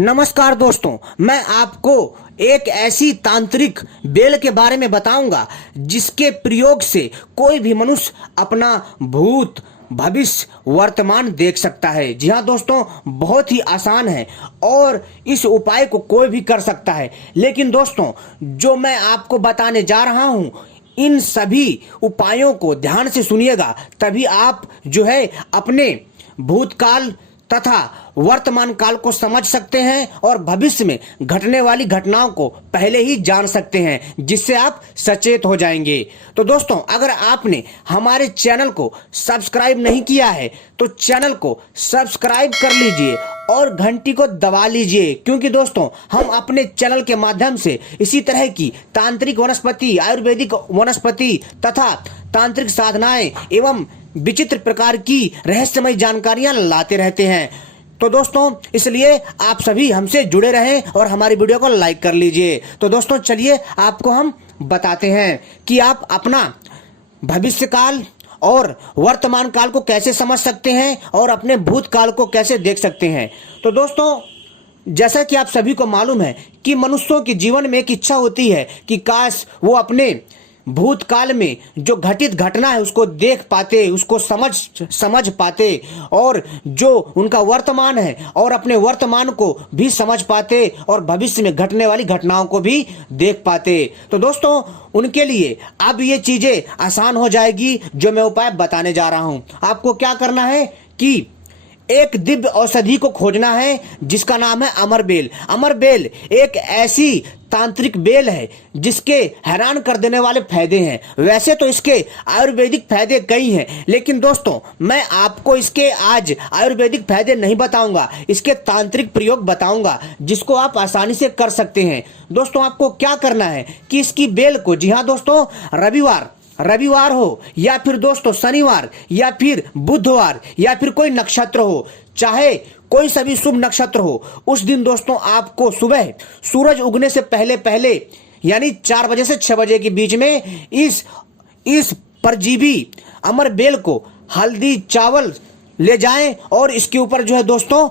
नमस्कार दोस्तों, मैं आपको एक ऐसी तांत्रिक बेल के बारे में बताऊंगा जिसके प्रयोग से कोई भी मनुष्य अपना भूत भविष्य वर्तमान देख सकता है। जी हाँ दोस्तों, बहुत ही आसान है और इस उपाय को कोई भी कर सकता है। लेकिन दोस्तों, जो मैं आपको बताने जा रहा हूँ, इन सभी उपायों को ध्यान से सुनिएगा, तभी आप जो है अपने भूतकाल तथा वर्तमान काल को समझ सकते हैं और भविष्य में घटने वाली घटनाओं को पहले ही जान सकते हैं, जिससे आप सचेत हो जाएंगे। तो दोस्तों, अगर आपने हमारे चैनल को सब्सक्राइब नहीं किया है तो चैनल को सब्सक्राइब कर लीजिए और घंटी को दबा लीजिए, क्योंकि दोस्तों हम अपने चैनल के माध्यम से इसी तरह की तांत्रिक वनस्पति, आयुर्वेदिक वनस्पति तथा तांत्रिक साधनाएं एवं विचित्र प्रकार की रहस्यमय जानकारियां लाते रहते हैं। तो दोस्तों, इसलिए आप सभी हमसे जुड़े रहें और हमारी वीडियो को लाइक कर लीजिए। तो दोस्तों, चलिए आपको हम बताते हैं कि आप अपना भविष्य काल और वर्तमान काल को कैसे समझ सकते हैं और अपने भूतकाल को कैसे देख सकते हैं। तो दोस्तों, जैसा कि आप सभी को मालूम है कि मनुष्यों के जीवन में एक इच्छा होती है कि काश वो अपने भूतकाल में जो घटित घटना है उसको देख पाते, उसको समझ पाते, और जो उनका वर्तमान है और अपने वर्तमान को भी समझ पाते और भविष्य में घटने वाली घटनाओं को भी देख पाते। तो दोस्तों, उनके लिए अब ये चीजें आसान हो जाएगी जो मैं उपाय बताने जा रहा हूं। आपको क्या करना है कि एक दिव्य औषधि को खोजना है जिसका नाम है अमर बेल। अमर बेल एक ऐसी तांत्रिक बेल है जिसके हैरान कर देने वाले फायदे हैं। वैसे तो इसके आयुर्वेदिक फायदे कई हैं, लेकिन दोस्तों मैं आपको इसके आज आयुर्वेदिक फायदे नहीं बताऊंगा, इसके तांत्रिक प्रयोग बताऊंगा जिसको आप आसानी से कर सकते हैं। दोस्तों, आपको क्या करना है कि इसकी बेल को, जी हाँ दोस्तों, रविवार हो या फिर दोस्तों शनिवार या फिर बुधवार या फिर कोई नक्षत्र हो, चाहे कोई सभी शुभ नक्षत्र हो, उस दिन दोस्तों आपको सुबह सूरज उगने से पहले यानी 4 बजे से 6 बजे के बीच में इस परजीवी अमर बेल को हल्दी चावल ले जाएं और इसके ऊपर जो है दोस्तों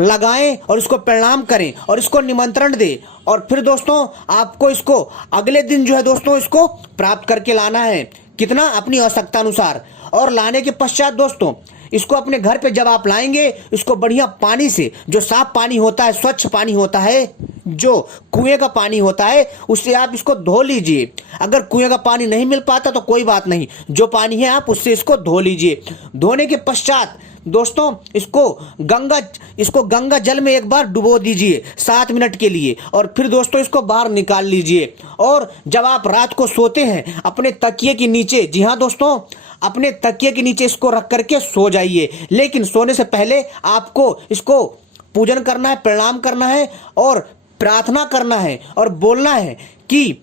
लगाएं और इसको प्रणाम करें और इसको निमंत्रण दें। और फिर दोस्तों आपको इसको अगले दिन जो है दोस्तों इसको प्राप्त करके लाना है, कितना अपनी आवश्यकता अनुसार। और लाने के पश्चात दोस्तों इसको अपने घर पे जब आप लाएंगे, इसको बढ़िया पानी से, जो साफ पानी होता है, स्वच्छ पानी होता है, जो कुएं का पानी होता है, उससे आप इसको धो लीजिए। अगर कुएं का पानी नहीं मिल पाता तो कोई बात नहीं, जो पानी है आप उससे इसको धो लीजिए। धोने के पश्चात दोस्तों इसको गंगा जल में एक बार डुबो दीजिए 7 मिनट के लिए, और फिर दोस्तों इसको बाहर निकाल लीजिए। और जब आप रात को सोते हैं अपने तकिए के नीचे, जी हाँ दोस्तों, अपने तकिए के नीचे इसको रख करके सो जाइए। लेकिन सोने से पहले आपको इसको पूजन करना है, प्रणाम करना है और प्रार्थना करना है और बोलना है कि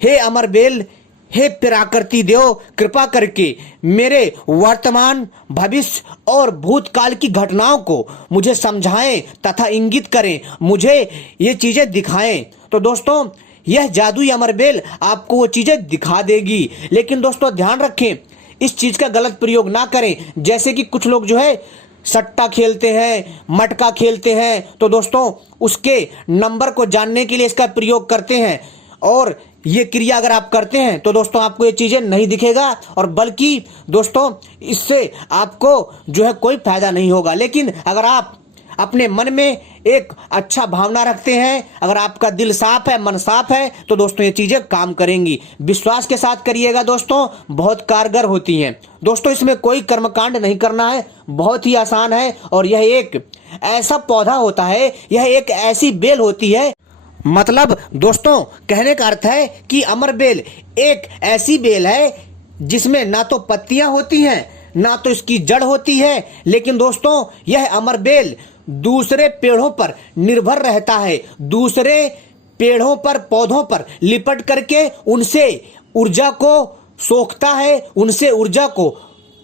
हे अमर बेल, हे प्राकृति देव, कृपा करके मेरे वर्तमान, भविष्य और भूतकाल की घटनाओं को मुझे समझाएं तथा इंगित करें, मुझे ये चीजें दिखाएं। तो दोस्तों यह जादुई अमर बेल आपको वो चीजें दिखा देगी। लेकिन दोस्तों ध्यान रखें, इस चीज का गलत प्रयोग ना करें। जैसे कि कुछ लोग जो है सट्टा खेलते हैं, मटका खेलते हैं, तो दोस्तों उसके नंबर को जानने के लिए इसका प्रयोग करते हैं, और ये क्रिया अगर आप करते हैं तो दोस्तों आपको ये चीजें नहीं दिखेगा, और बल्कि दोस्तों इससे आपको जो है कोई फायदा नहीं होगा। लेकिन अगर आप अपने मन में एक अच्छा भावना रखते हैं, अगर आपका दिल साफ है, मन साफ है, तो दोस्तों ये चीजें काम करेंगी। विश्वास के साथ करिएगा दोस्तों, बहुत कारगर होती हैं। दोस्तों इसमें कोई कर्मकांड नहीं करना है, बहुत ही आसान है। और यह एक ऐसा पौधा होता है, यह एक ऐसी बेल होती है, मतलब दोस्तों कहने का अर्थ है कि अमर बेल एक ऐसी बेल है जिसमें ना तो पत्तियां होती हैं, ना तो इसकी जड़ होती है, लेकिन दोस्तों यह अमर बेल दूसरे पेड़ों पर निर्भर रहता है, दूसरे पेड़ों पर, पौधों पर लिपट करके उनसे ऊर्जा को सोखता है, उनसे ऊर्जा को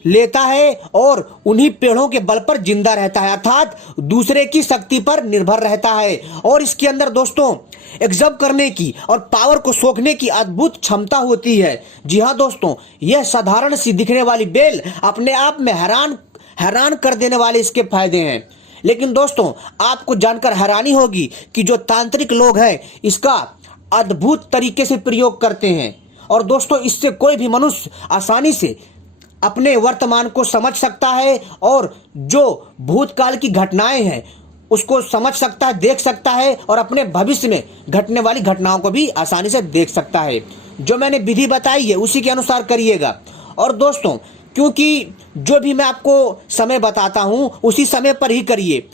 लेता है और उन्हीं पेड़ों के बल पर जिंदा रहता है, अर्थात दूसरे की शक्ति पर निर्भर रहता है। और इसके अंदर दोस्तों एग्जॉर्ब करने की और पावर को सोखने की अद्भुत क्षमता होती है। जी हाँ दोस्तों, यह साधारण सी दिखने वाली बेल अपने आप में हैरान कर देने वाले इसके फायदे हैं। लेकिन दोस्तों आपको जानकर हैरानी होगी कि जो तांत्रिक लोग हैं इसका अद्भुत तरीके से प्रयोग करते हैं। और दोस्तों इससे कोई भी मनुष्य आसानी से अपने वर्तमान को समझ सकता है और जो भूतकाल की घटनाएं हैं उसको समझ सकता है, देख सकता है और अपने भविष्य में घटने वाली घटनाओं को भी आसानी से देख सकता है। जो मैंने विधि बताई है उसी के अनुसार करिएगा। और दोस्तों क्योंकि जो भी मैं आपको समय बताता हूं उसी समय पर ही करिए।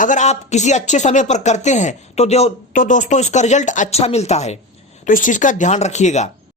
अगर आप किसी अच्छे समय पर करते हैं तो दोस्तों इसका रिजल्ट अच्छा मिलता है, तो इस चीज़ का ध्यान रखिएगा।